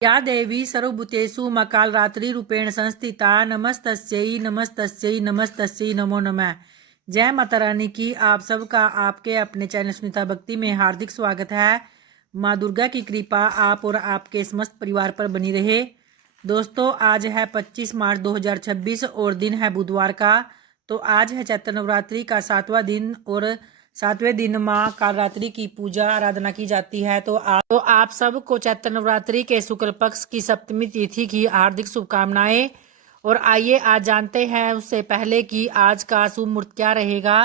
या देवी सर्वभूतेषु मकालरात्रिरूपेण संस्थिता नमस्तस्यै नमस्तस्यै नमस्तस्यै नमो नमः। जय माता रानी की आप सबका आपके अपने चैनल सुनीता भक्ति में हार्दिक स्वागत है। माँ दुर्गा की कृपा आप और आपके समस्त परिवार पर बनी रहे। दोस्तों, आज है 25 मार्च 2026 और दिन है बुधवार का। तो आज है चैत्र नवरात्रि का 7वां दिन और 7वें दिन माँ कालरात्रि की पूजा आराधना की जाती है। तो आप सबको चैत्र नवरात्रि के शुक्ल पक्ष की सप्तमी तिथि की हार्दिक शुभकामनाएं। और आइए आज जानते हैं उससे पहले कि आज का शुभ मुहूर्त क्या रहेगा।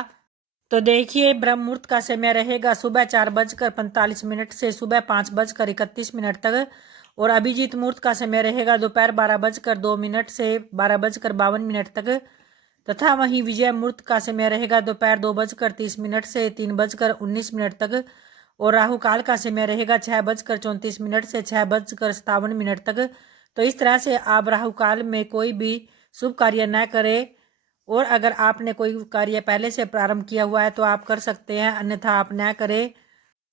तो देखिए, ब्रह्म मुहूर्त का समय रहेगा सुबह 4:45 से सुबह 5:31 तक। और अभिजीत मुहूर्त का समय रहेगा दोपहर 12:02 से 12:52 तक। तथा वहीं विजय मुहूर्त का समय रहेगा दोपहर 2:30 से 3:19 तक। और राहु काल का समय रहेगा 6:34 से 6:57 तक। तो इस तरह से आप राहु काल में कोई भी शुभ कार्य न करें। और अगर आपने कोई कार्य पहले से प्रारंभ किया हुआ है तो आप कर सकते हैं, अन्यथा आप न करें।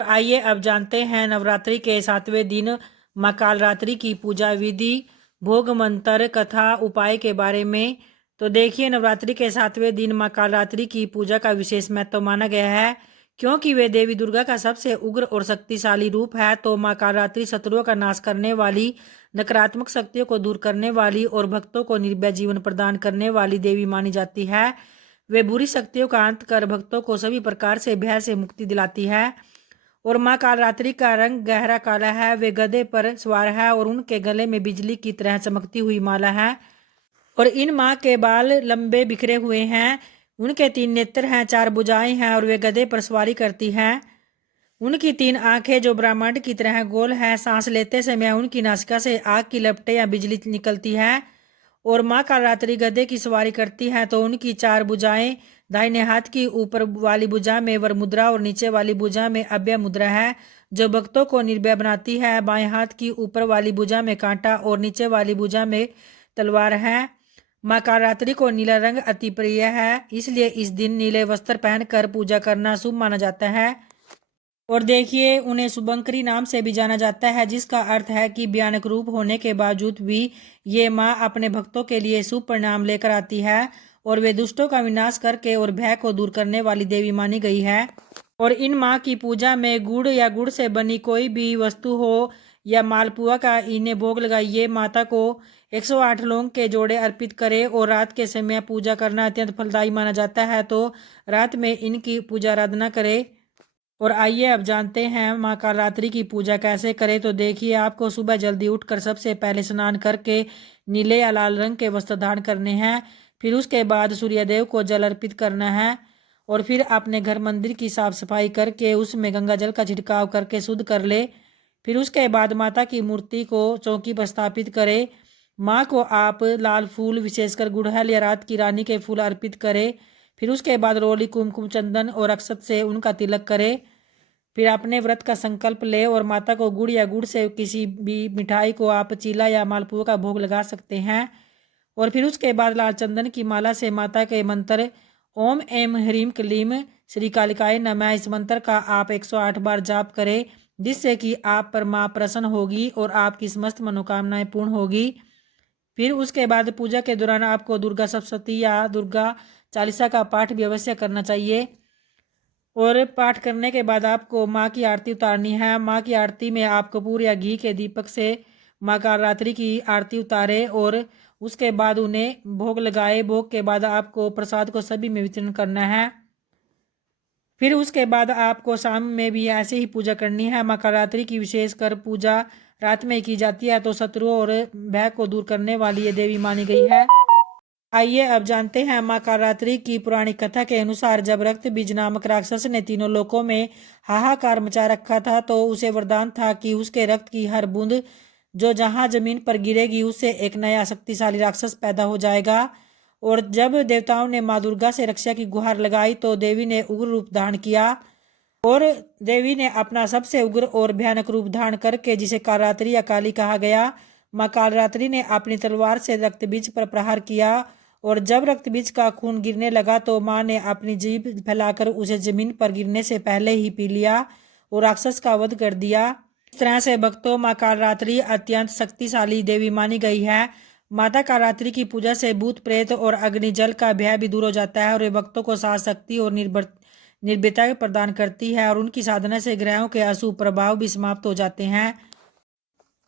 आइए अब जानते हैं नवरात्रि के 7वें दिन माँ कालरात्रि की पूजा विधि, भोग मंत्र, कथा, उपाय के बारे में। तो देखिए, नवरात्रि के 7वें दिन माँ कालरात्रि की पूजा का विशेष महत्व माना गया है, क्योंकि वे देवी दुर्गा का सबसे उग्र और शक्तिशाली रूप है। तो माँ कालरात्रि शत्रुओं का नाश करने वाली, नकारात्मक शक्तियों को दूर करने वाली और भक्तों को निर्भय जीवन प्रदान करने वाली देवी मानी जाती है। वे बुरी शक्तियों का अंत कर भक्तों को सभी प्रकार से भय से मुक्ति दिलाती है। और माँ कालरात्रि का रंग गहरा काला है। वे गधे पर सवार है और उनके गले में बिजली की तरह चमकती हुई माला है। और इन माँ के बाल लंबे बिखरे हुए हैं। उनके 3 नेत्र हैं, 4 भुजाएं हैं और वे गधे पर सवारी करती हैं। उनकी 3 आंखें जो ब्रह्मांड की तरह गोल है। सांस लेते समय उनकी नासिका से आग की लपटें या बिजली निकलती है। और माँ कालरात्रि गधे की सवारी करती है तो उनकी 4 भुजाएं, दाहिने हाथ की ऊपर वाली भुजा में वर मुद्रा और नीचे वाली भुजा में अभय मुद्रा है, जो भक्तों को निर्भय बनाती है। बाएं हाथ की ऊपर वाली भुजा में कांटा और नीचे वाली भुजा में तलवार है। माँ कालरात्रि को नीला रंग अति प्रिय है, इसलिए इस दिन नीले वस्त्र पहनकर पूजा करना शुभ माना जाता है। और देखिए, उन्हें शुभंकरी नाम से भी जाना जाता है, जिसका अर्थ है कि भयानक रूप होने के बावजूद भी ये माँ अपने भक्तों के लिए शुभ परिणाम लेकर आती है। और वे दुष्टों का विनाश करके और भय को दूर करने वाली देवी मानी गई है। और इन माँ की पूजा में गुड़ या गुड़ से बनी कोई भी वस्तु हो या मालपुआ का इन्हें भोग लगाइए। माता को 108 लौंग के जोड़े अर्पित करें और रात के समय पूजा करना अत्यंत फलदायी माना जाता है। तो रात में इनकी पूजा आराधना करें। और आइए अब जानते हैं माँ कालरात्रि की पूजा कैसे करें। तो देखिए, आपको सुबह जल्दी उठकर सबसे पहले स्नान करके नीले या लाल रंग के वस्त्र धारण करने हैं। फिर उसके बाद सूर्यदेव को जल अर्पित करना है। और फिर अपने घर मंदिर की साफ सफाई करके उसमें गंगा जल का छिड़काव करके शुद्ध कर ले। फिर उसके बाद माता की मूर्ति को चौकी पर स्थापित करें। माँ को आप लाल फूल, विशेषकर गुड़हल या रात की रानी के फूल अर्पित करें। फिर उसके बाद रोली, कुमकुम, चंदन और अक्षत से उनका तिलक करें। फिर अपने व्रत का संकल्प ले और माता को गुड़ या गुड़ से किसी भी मिठाई को आप चीला या मालपुआ का भोग लगा सकते हैं। और फिर उसके बाद लाल चंदन की माला से माता के मंत्र ओम एम ह्रीम क्लीम श्री कालिकाय नमः, इस मंत्र का आप 108 बार जाप करें, जिससे कि आप पर माँ प्रसन्न होगी और आपकी समस्त मनोकामनाएं पूर्ण होगी। फिर उसके बाद पूजा के दौरान आपको दुर्गा सप्तशती या दुर्गा चालीसा का पाठ भी अवश्य करना चाहिए। और पाठ करने के बाद आपको माँ की आरती उतारनी है। माँ की आरती में आप कपूर या घी के दीपक से माँ कालरात्रि की आरती उतारे और उसके बाद उन्हें भोग लगाए। भोग के बाद आपको प्रसाद को सभी में वितरण करना है। फिर उसके बाद आपको शाम में भी ऐसे ही पूजा करनी है। माँ कालरात्रि की विशेषकर पूजा रात में की जाती है, तो शत्रुओं और भय को दूर करने वाली ये देवी मानी गई है। आइए अब जानते हैं माँ कालरात्रि की पुरानी कथा के अनुसार, जब रक्त बीज नामक राक्षस ने तीनों लोकों में हाहाकार मचा रखा था, तो उसे वरदान था कि उसके रक्त की हर बूंद जो जहां जमीन पर गिरेगी, उससे एक नया शक्तिशाली राक्षस पैदा हो जाएगा। और जब देवताओं ने माँ दुर्गा से रक्षा की गुहार लगाई, तो देवी ने उग्र रूप धारण किया। और देवी ने अपना सबसे उग्र और भयानक रूप धारण करके, जिसे कालरात्रि या काली कहा गया, माँ कालरात्रि ने अपनी तलवार से रक्त बीज पर प्रहार किया। और जब रक्त बीज का खून गिरने लगा, तो माँ ने अपनी जीभ फैलाकर उसे जमीन पर गिरने से पहले ही पी लिया और राक्षस का वध कर दिया। इस तरह से भक्तों माँ कालरात्रि अत्यंत शक्तिशाली देवी मानी गई है। माता कालरात्रि की पूजा से भूत प्रेत और अग्नि जल का भय भी दूर हो जाता है और ये भक्तों को साहस शक्ति और निर्भयता प्रदान करती है और उनकी साधना से ग्रहों के अशुभ प्रभाव भी समाप्त हो जाते हैं।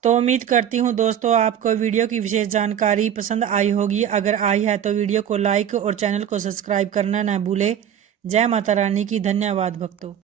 तो उम्मीद करती हूँ दोस्तों आपको वीडियो की विशेष जानकारी पसंद आई होगी। अगर आई है तो वीडियो को लाइक और चैनल को सब्सक्राइब करना ना भूले। जय माता रानी की। धन्यवाद भक्तों।